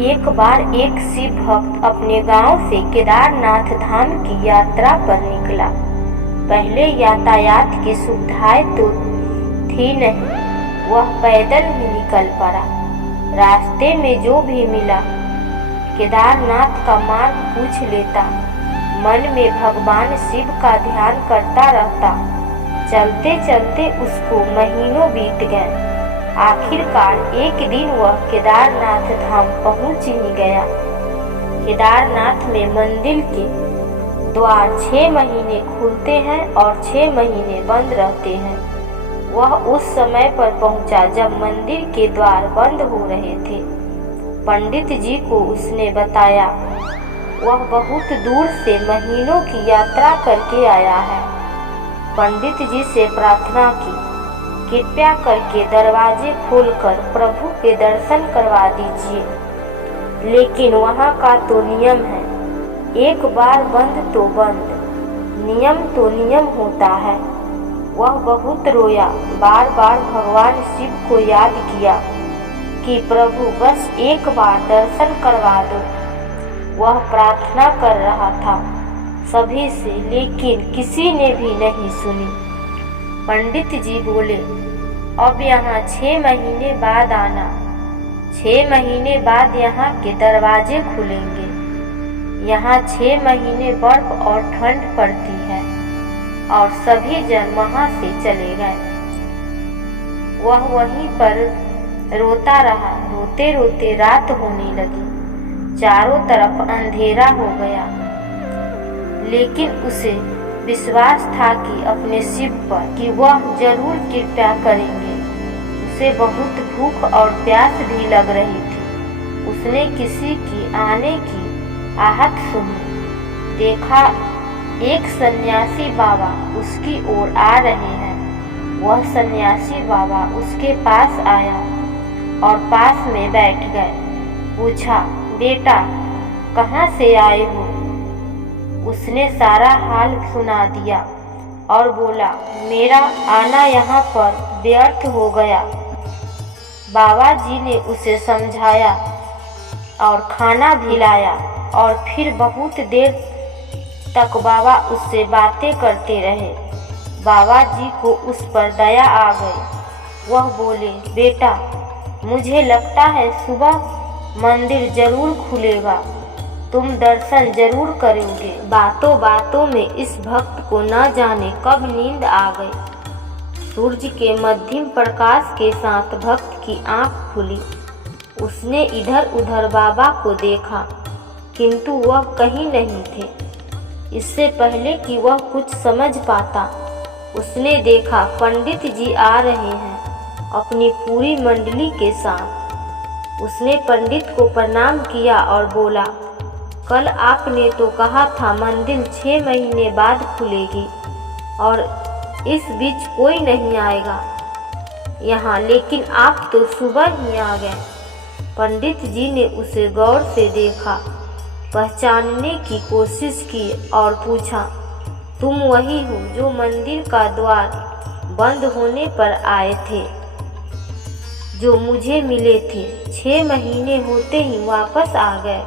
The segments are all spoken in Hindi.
एक बार एक शिव भक्त अपने गांव से केदारनाथ धाम की यात्रा पर निकला। पहले यातायात की सुविधाएं तो थी नहीं, वह पैदल ही निकल पड़ा। रास्ते में जो भी मिला केदारनाथ का मार्ग पूछ लेता, मन में भगवान शिव का ध्यान करता रहता। चलते चलते उसको महीनों बीत गए। आखिरकार एक दिन वह केदारनाथ धाम पहुंच ही गया। केदारनाथ में मंदिर के द्वार 6 महीने खुलते हैं और 6 महीने बंद रहते हैं। वह उस समय पर पहुंचा जब मंदिर के द्वार बंद हो रहे थे। पंडित जी को उसने बताया, वह बहुत दूर से महीनों की यात्रा करके आया है। पंडित जी से प्रार्थना की, कृपया करके दरवाजे खोलकर प्रभु के दर्शन करवा दीजिए। लेकिन वहाँ का तो नियम है, एक बार बंद तो बंद, नियम तो नियम होता है। वह बहुत रोया, बार बार भगवान शिव को याद किया कि प्रभु बस एक बार दर्शन करवा दो। वह प्रार्थना कर रहा था सभी से, लेकिन किसी ने भी नहीं सुनी। पंडित जी बोले, अब यहाँ 6 महीने बाद आना। 6 महीने बाद यहाँ के दरवाजे खुलेंगे। यहाँ 6 महीने बर्फ और ठंड पड़ती है। और सभी जन वहाँ से चले गए। वह वहीं पर रोता रहा। रोते रोते रात होने लगी, चारों तरफ अंधेरा हो गया। लेकिन उसे विश्वास था कि अपने शिव पर कि वह जरूर कृपा करेंगे। उसे बहुत भूख और प्यास भी लग रही थी। उसने किसी की आने की आहट सुनी। देखा एक सन्यासी बाबा उसकी ओर आ रहे हैं। वह सन्यासी बाबा उसके पास आया और पास में बैठ गए। पूछा, बेटा कहाँ से आए हो? उसने सारा हाल सुना दिया और बोला, मेरा आना यहाँ पर व्यर्थ हो गया। बाबा जी ने उसे समझाया और खाना भी लाया और फिर बहुत देर तक बाबा उससे बातें करते रहे। बाबा जी को उस पर दया आ गई। वह बोले, बेटा मुझे लगता है सुबह मंदिर जरूर खुलेगा, तुम दर्शन जरूर करोगे। बातों बातों में इस भक्त को न जाने कब नींद आ गई। सूर्य के मध्यम प्रकाश के साथ भक्त की आंख खुली। उसने इधर उधर बाबा को देखा, किंतु वह कहीं नहीं थे। इससे पहले कि वह कुछ समझ पाता, उसने देखा पंडित जी आ रहे हैं अपनी पूरी मंडली के साथ। उसने पंडित को प्रणाम किया और बोला, कल आपने तो कहा था मंदिर 6 महीने बाद खुलेगी और इस बीच कोई नहीं आएगा यहाँ, लेकिन आप तो सुबह ही आ गए। पंडित जी ने उसे गौर से देखा, पहचानने की कोशिश की और पूछा, तुम वही हो जो मंदिर का द्वार बंद होने पर आए थे, जो मुझे मिले थे? 6 महीने होते ही वापस आ गए।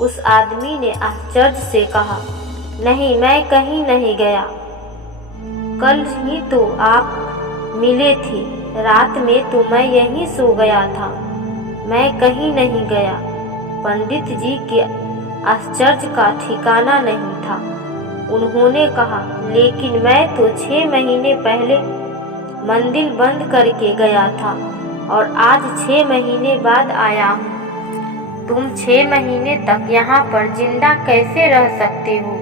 उस आदमी ने आश्चर्य से कहा, नहीं मैं कहीं नहीं गया, कल ही तो आप मिले थे। रात में तो मैं यहीं सो गया था, मैं कहीं नहीं गया। पंडित जी के आश्चर्य का ठिकाना नहीं था। उन्होंने कहा, लेकिन मैं तो 6 महीने पहले मंदिर बंद करके गया था और आज 6 महीने बाद आया हूँ। तुम 6 महीने तक यहाँ पर जिंदा कैसे रह सकते हो?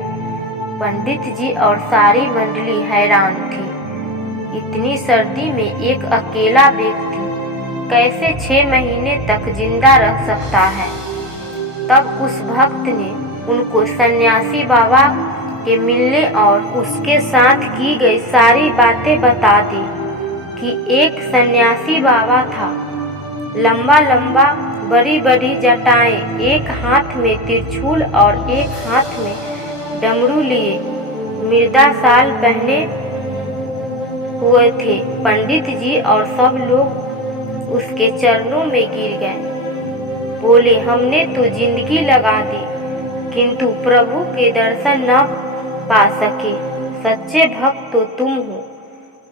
पंडित जी और सारी मंडली हैरान थी। इतनी सर्दी में एक अकेला व्यक्ति कैसे 6 महीने तक जिंदा रह सकता है? तब उस भक्त ने उनको सन्यासी बाबा के मिलने और उसके साथ की गई सारी बातें बता दी कि एक सन्यासी बाबा था, लंबा लंबा, बड़ी बड़ी जटाएं, एक हाथ में त्रिशूल और एक हाथ में डमरू लिए, मृदा शाल पहने हुए थे। पंडित जी और सब लोग उसके चरणों में गिर गए। बोले, हमने तो जिंदगी लगा दी किंतु प्रभु के दर्शन न पा सके। सच्चे भक्त तो तुम हो,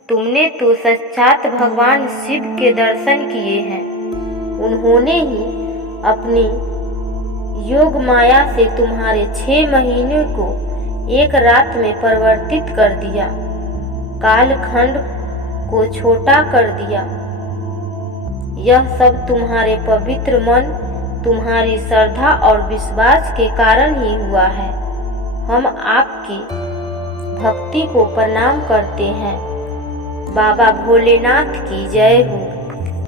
तुमने तो साक्षात भगवान शिव के दर्शन किए हैं। उन्होंने ही अपनी योग माया से तुम्हारे 6 महीने को एक रात में परिवर्तित कर दिया, कालखंड को छोटा कर दिया। यह सब तुम्हारे पवित्र मन, तुम्हारी श्रद्धा और विश्वास के कारण ही हुआ है। हम आपकी भक्ति को प्रणाम करते हैं। बाबा भोलेनाथ की जय हो।